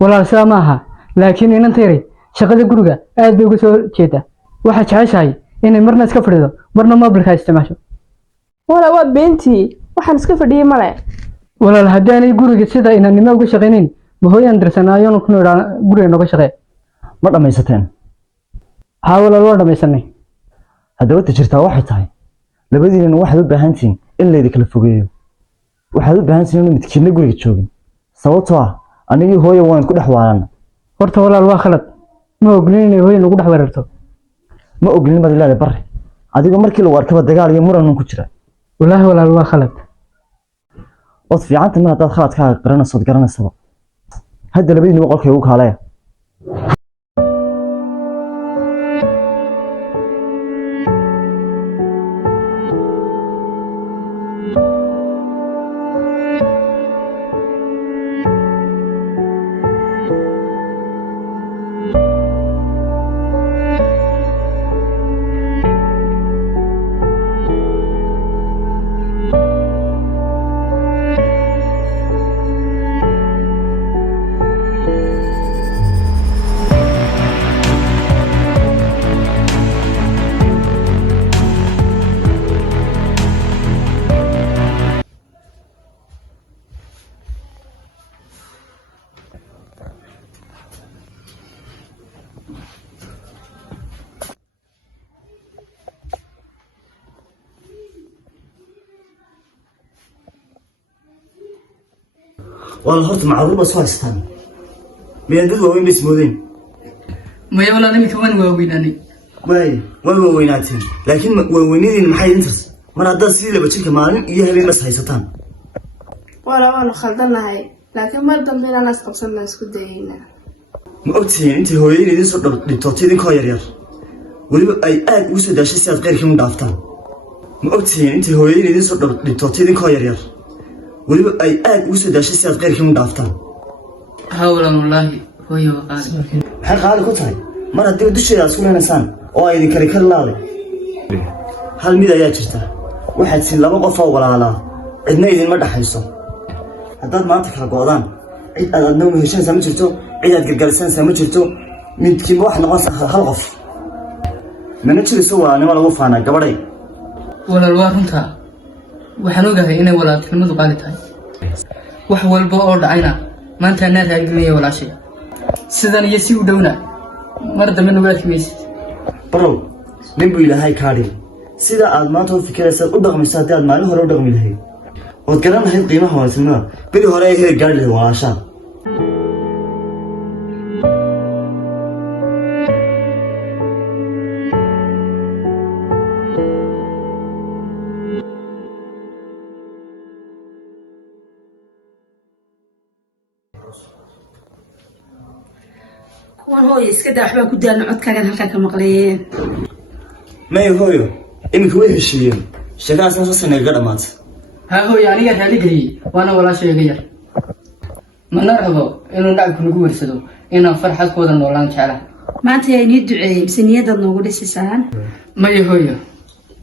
walaal sidaa ma aha laakiin inanta yari shaqada guriga aad bay uga soo jeedaa waxaa jeceshahay inay marna iska fadhido marna moobilka isticmaasho walaal waa beentii waxaan iska fadhiyay male walaal haddii aanay guriga sida inanimo uga shaqaynayn ma hooyaan dirsanaayoon ku nidhaa guriga nooga shaqee ma dhammaysateen haa walaal waa dhammaysanay haddaba jirtaa waxay tahay labadiinana waxaad u baahan tihiin in laydi kala fogeeyo waxaad u baahan tihiin in midkiinna guriga joogin sababtoo ah anigii hooyo waan ku dhex waalana horta walaal waa khalad ma oglin inay hooyo nagu dhex weerarto ma oglin baad ilaahay barre adigoo markii lagu arkaba dagaal iyo muran ku jira wallaahi walaal waa khalad ood fiicanta mar haddaad khaladkaaga garanaysood garanaysaba hadda labadiinaba qolkay ugu kaaleya والله هرت معروف بس واستان ميندد وين بيسمودين ما يولا نمي كمان ويناني وين ويناتين لكن وينين maxay intas mar hadda sidii laba jirka maalin iyo habeen bas haysataan walaal khaldanahay laakiin mar dambe inaan is qabsano isku dayayna ma ogtiin intii hooyadeen idin soo dhibtootay idin koo yar yar waliba ay aad ugu soo daashay si aad qeyrkii u dhaaftaan ma ogtiin intii hooyadeen idin soo dhibtootay idin koo yar yar waliba ay aad ugu soo daashay si aad qeyrkii u dhaaftaan hawla wallahi hooyo qaali maxay qaali ku tahay mar haddii dusheeda isku leenaysaan oo ay idin kari kar laaday hal mid ayaa jirta waxaad siin laba qof oo walaalaa cidna idinma dhaxayso haddaad maanta kala go'daan cid aad adna u heshanaysaa ma jirto cid aad gargarisanaysaa ma jirto midkiiba wax noqonaysa hal qof mana jirayso walaalnimo lagu faanaa gabadhay walaal waa runtaa waxaan ogahay inay walaaltinimadu qaali tahay wax walba oo dhacayna maanta anaa raadinaya walaashay sidan iyo si u dhowna mar dambe nagu arki maysid barow nin buu ilaahay kaa dhigay sida aad maanta u fikiraysaad u dhaqmayso haddii aad maalin hore u dhaqmi lahayd ood garan lahayd qiimaha walaaltinimada beri hore ay heer gaari lahayd walaashaa kuwan hooyo iska daa waxbaa ku daana codkaagan halkaa ka maqleeyeen may hooyo iminka way heshiiyeen sheekadaasna soo sanagaga dhammaatay haa hooyo anigaa raali geliyey waana walaashayga yar mana rabo inuu dhacabku nagu wersado inaan farxadkooda noolaan jecla maanta yaa inii duceeyey mise niyadaad noogu dhisisaan maya hooyo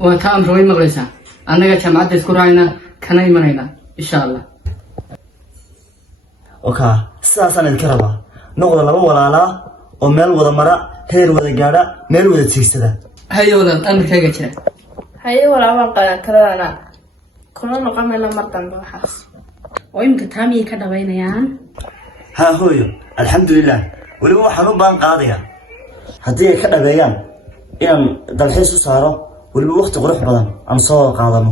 waa taa amra way maqlaysaa annaga jaamacadda isku raacayna kana imanayna insha allah okaa sidaasaan idinka rabaa noqda laba walaalaa oo meel wada mara heer wada gaadha meel wada tiigsada haye walaal amarkaaga jira haye walaabaan qadan karadana kuna noqonayna mar dambe waxaas oo iminka taamiyay ka dhabaynayaan haa hooyo alxamdulilah weliba waxaan u baan qaadayaa haddii ay ka dhabeeyaan inaan dalxiis u saaro weliba waqti qurux badan aan soo qaadano